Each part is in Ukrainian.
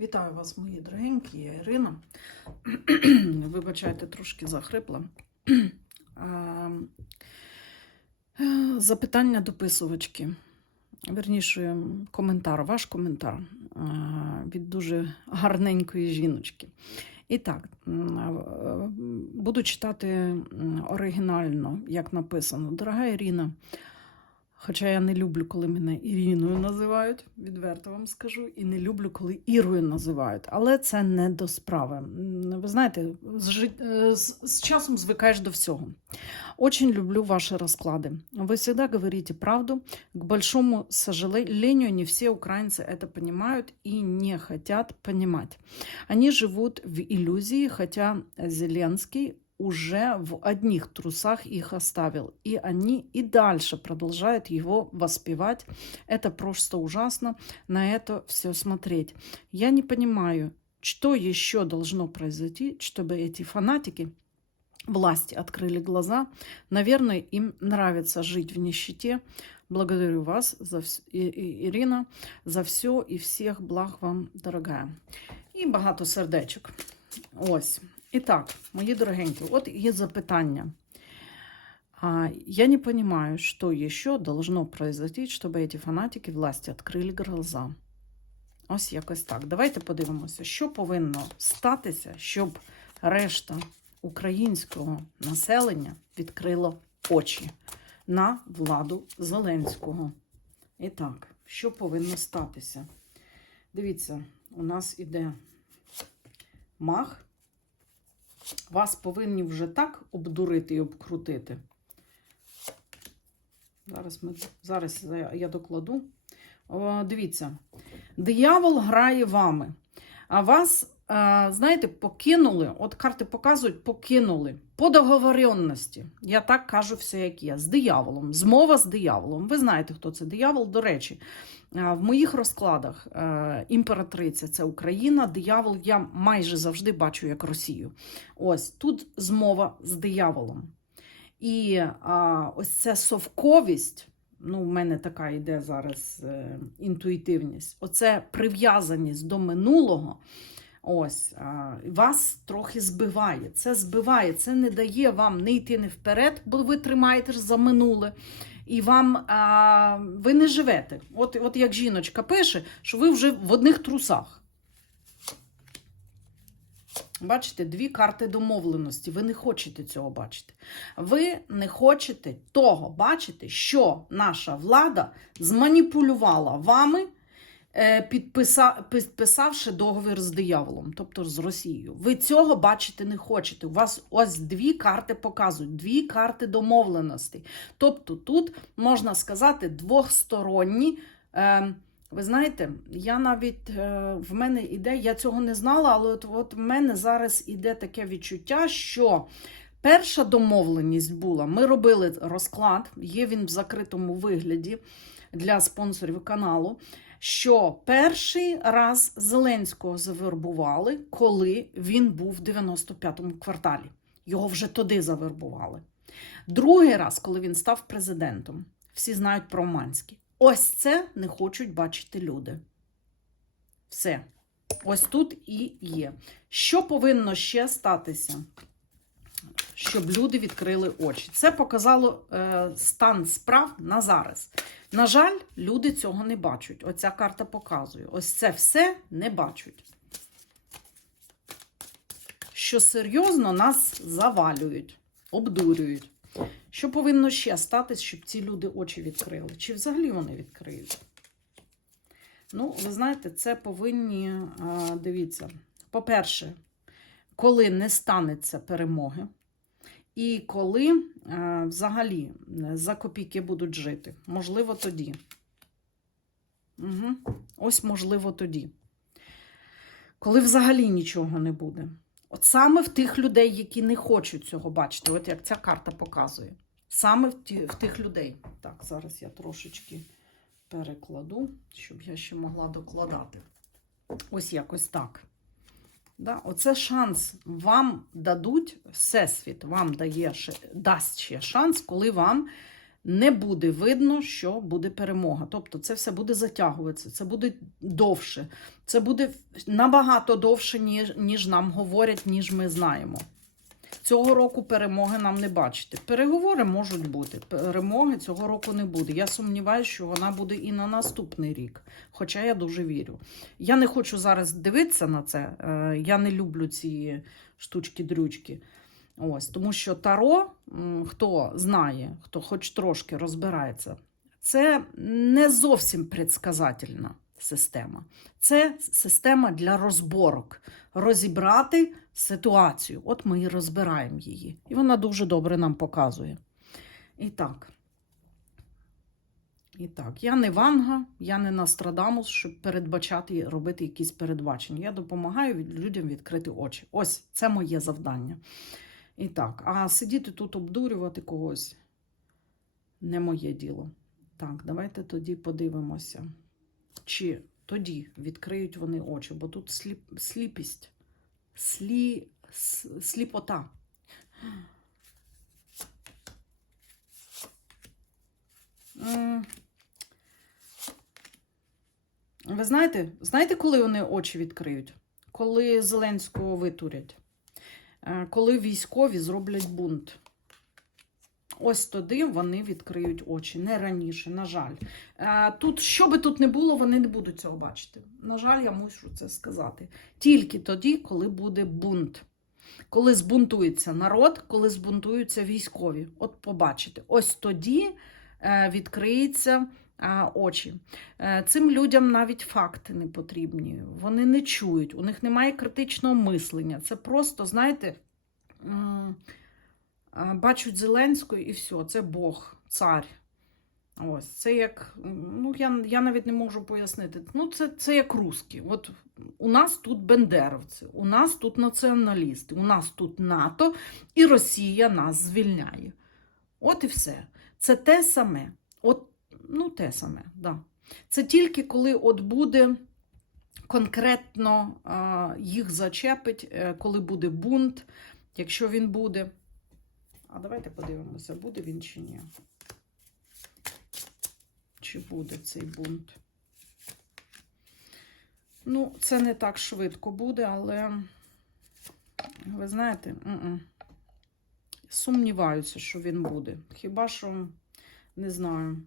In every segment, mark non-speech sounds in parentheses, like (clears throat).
Вітаю вас, мої дорогенькі, я Ірина. (clears throat) Вибачайте, трошки захрипла. (clears throat) Е, Запитання дописувачки. Верніше, коментар, ваш коментар від дуже гарненької жіночки. І так, е, буду читати оригінально, як написано. Дорога Ірина, Хоча я не люблю, коли мене Іріною називають, відверто вам скажу, і не люблю, коли Ірою називають. Але це не до справи. М, Ви знаєте, з, жит- е, з, з часом звикаєш до всього. Очень люблю ваши расклады. Вы всегда говорите правду. К большому сожалению, не все украинцы это понимают и не хотят понимать. Они живут в иллюзии, хотя Зеленский уже в одних трусах их оставил. И они и дальше продолжают его воспевать. Это просто ужасно на это все смотреть. Я не понимаю, что еще должно произойти, чтобы эти фанатики власти открыли глаза. Наверное, им нравится жить в нищете. Благодарю вас, за вс... И- И- Ирина, за все і всіх благ вам, дорогая. І багато сердечок. Ось. І так, мої дорогенькі, от є запитання. Я не понимаю, что еще должно произойти, чтобы эти фанатики власти відкрили глаза. Ось якось так. Давайте подивимося, що повинно статися, щоб решта українського населення відкрило очі на владу Зеленського. І так, що повинно статися? Дивіться, у нас іде мах. Вас повинні вже так обдурити і обкрутити. Зараз, ми, зараз я, докладу. О, дивіться, диявол грає вами. А вас, знаєте, покинули, от карти показують, покинули по договоренності. Я так кажу все, як є. З дияволом, змова з дияволом. Ви знаєте, хто це диявол. До речі, в моїх розкладах е, імператриця це Україна, диявол я майже завжди бачу як Росію. Ось тут змова з дияволом. І а, ось ця совковість, ну, в мене така йде зараз е, інтуїтивність, оце прив'язаність до минулого. Ось вас трохи збиває. Це збиває, це не дає вам не йти не вперед, бо ви тримаєтесь за минуле. І вам а, ви не живете. От, от як жіночка пише, що ви вже в одних трусах. Бачите, дві карти домовленості. Ви не хочете цього бачити. Ви не хочете того бачити, що наша влада зманіпулювала вами, підписавши договір з дияволом, тобто з Росією. Ви цього бачити не хочете. У вас ось дві карти показують, дві карти домовленостей. Тобто тут можна сказати двосторонні. Е, ви знаєте, я навіть е, в мене іде, я цього не знала, але от, от в мене зараз іде таке відчуття, що перша домовленість була: ми робили розклад, є він в закритому вигляді для спонсорів каналу. Що перший раз Зеленського завербували, коли він був в 95-му кварталі. Його вже туди завербували. Другий раз, коли він став президентом, всі знають про Манський. Ось це не хочуть бачити люди. Все. Ось тут і є. Що повинно ще статися, щоб люди відкрили очі? Це показало е, стан справ на зараз. На жаль, люди цього не бачать. Оця карта показує. Ось це все не бачать. Що серйозно нас завалюють, обдурюють. Що повинно ще статись, щоб ці люди очі відкрили? Чи взагалі вони відкриють? Ну, ви знаєте, це повинні, а, дивіться, по-перше, коли не станеться перемоги, і коли взагалі за копійки будуть жити. Можливо, тоді. Угу. Ось, можливо, тоді. Коли взагалі нічого не буде. От саме в тих людей, які не хочуть цього бачити, от як ця карта показує. Саме в, ті, в тих людей. Так, зараз я трошечки перекладу, щоб я ще могла докладати. Ось якось так. Да, оце шанс. Вам дадуть Всесвіт, вам дає дасть ще шанс, коли вам не буде видно, що буде перемога. Тобто це все буде затягуватися, це буде довше, це буде набагато довше, ніж, ніж нам говорять, ніж ми знаємо. Цього року перемоги нам не бачити. Переговори можуть бути. Перемоги цього року не буде. Я сумніваюся, що вона буде і на наступний рік. Хоча я дуже вірю. Я не хочу зараз дивитися на це. е, Я не люблю ці штучки-дрючки. Ось, тому що Таро, хто знає, хто хоч трошки розбирається, це не зовсім предсказательна система. Це система для розборок. Розібрати ситуацію. От ми і розбираємо її. І вона дуже добре нам показує. І так. І так, я не Ванга, я не Нострадамус, щоб передбачати робити якісь передбачення. Я допомагаю людям відкрити очі. Ось це моє завдання. І так, а сидіти тут обдурювати когось не моє діло. Так, давайте тоді подивимося, чи тоді відкриють вони очі, бо тут сліп, сліпість, слі, сліпота. Ви знаєте, знаєте, коли вони очі відкриють? Коли Зеленського витурять, Е, коли військові зроблять бунт. Ось тоді вони відкриють очі, не раніше, на жаль. Е, Тут, що би тут не було, вони не будуть цього бачити. На жаль, я мушу це сказати. Тільки тоді, коли буде бунт. Коли збунтується народ, коли збунтуються військові. От побачите, ось тоді е, відкриються е, очі. Цим людям навіть факти не потрібні. Вони не чують, у них немає критичного мислення. Це просто, знаєте, бачать Зеленського і все, це Бог, цар. Ось, це як, ну я, я навіть не можу пояснити. Ну, це, це як русські. От у нас тут бендеровці, у нас тут націоналісти, у нас тут НАТО, і Росія нас звільняє. От і все. Це те саме. От, ну, те саме, да. Це тільки коли от буде конкретно а, їх зачепить, е, коли буде бунт, якщо він буде. А давайте подивимося, буде він чи ні. Чи буде цей бунт? Ну, це не так швидко буде, але ви знаєте, сумніваюся, що він буде. Хіба що не знаю.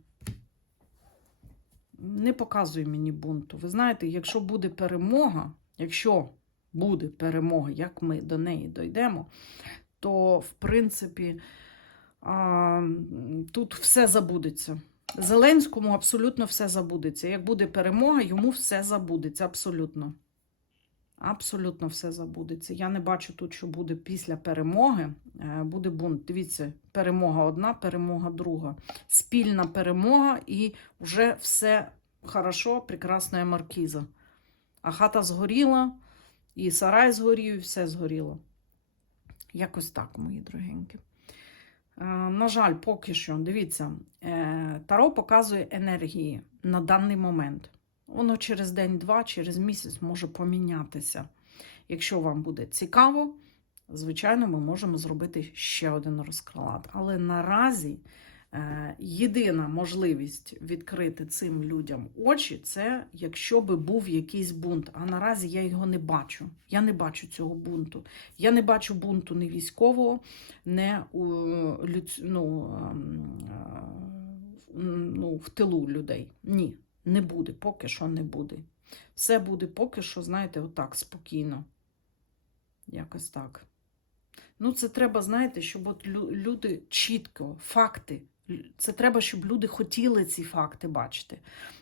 Не показує мені бунту. Ви знаєте, якщо буде перемога, якщо буде перемога, як ми до неї дійдемо, то в принципі тут все забудеться. Зеленському абсолютно все забудеться. Як буде перемога, йому все забудеться. Абсолютно. Абсолютно все забудеться. Я не бачу тут, що буде після перемоги. е, Буде бунт. Дивіться, перемога одна, перемога друга. Спільна перемога і вже все хорошо, прекрасна маркіза. А хата згоріла, і сарай згорів, і все згоріло. Якось так, мої дорогенькі. Е, На жаль, поки що, дивіться, е, Таро показує енергії на даний момент. Воно через день-два, через місяць може помінятися. Якщо вам буде цікаво, звичайно, ми можемо зробити ще один розклад. Але наразі єдина можливість відкрити цим людям очі це якщо би був якийсь бунт. А наразі я його не бачу. Я не бачу цього бунту. Я не бачу бунту не військового, не у ну, ем, е, ну, в тилу людей. Ні, не буде, поки що не буде. Все буде поки що, знаєте, отак, спокійно. Якось так. Ну, це треба, знаєте, щоб от люди чітко, факти. Це треба, щоб люди хотіли ці факти бачити.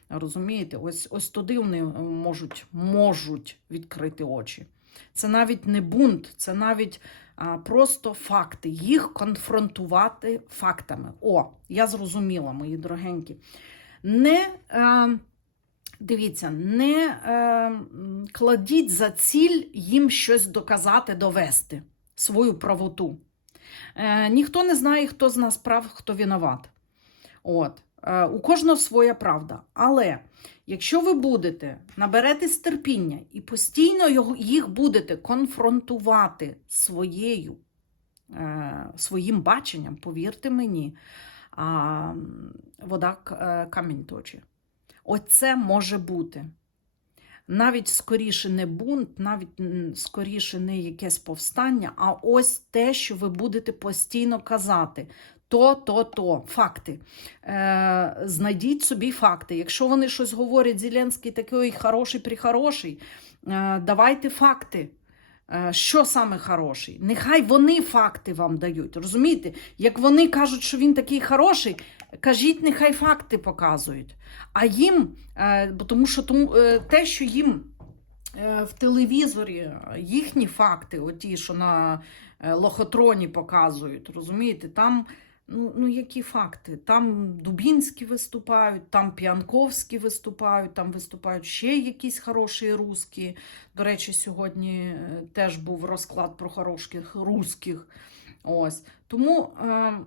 Розумієте? Ось, ось туди вони е, можуть, можуть відкрити очі. Це навіть не бунт, це навіть а, просто факти. Їх конфронтувати фактами. О, я зрозуміла, мої дорогенькі. Не е, дивіться, не е, м, кладіть за ціль їм щось доказати, довести свою правоту. Е, ніхто не знає, хто з нас прав, хто виноват. От. Е, у кожного своя правда. Але якщо ви будете наберетесь терпіння і постійно їх будете конфронтувати своєю, е, своїм баченням, повірте мені, вода камінь точить. Оце може бути. Навіть скоріше не бунт, навіть скоріше не якесь повстання, а ось те, що ви будете постійно казати. То, то, то, факти. Е, знайдіть собі факти. Якщо вони щось говорять, Зеленський такий хороший прихороший, е, давайте факти. Е, Що саме хороший? Нехай вони факти вам дають. Розумієте? Як вони кажуть, що він такий хороший, кажіть, нехай факти показують. А їм, е, тому що тому, е, те, що їм в телевізорі їхні факти, оті, що на лохотроні показують, розумієте, там. Ну, ну, які факти? Там Дубінські виступають, там П'янковські виступають, там виступають ще якісь хороші русські. До речі, сьогодні е, теж був розклад про хороших русських. Ось. Тому е,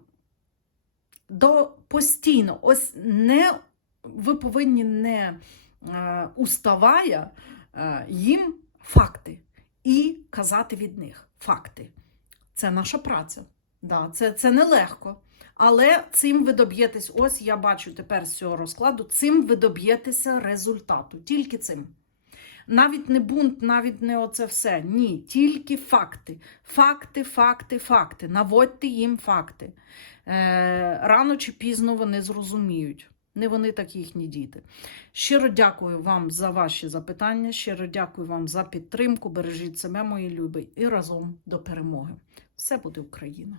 до постійно, ось не ви повинні не е, уставая е, їм факти і казати від них факти. Це наша праця. Да, це, це нелегко. Але цим ви доб'єтесь, ось я бачу тепер з цього розкладу, цим ви доб'єтеся результату. Тільки цим. Навіть не бунт, навіть не оце все. Ні, тільки факти. Факти, факти, факти. Наводьте їм факти. Е, рано чи пізно вони зрозуміють. Не вони, так їхні діти. Щиро дякую вам за ваші запитання. Щиро дякую вам за підтримку. Бережіть себе, мої любі, і разом до перемоги. Все буде Україна!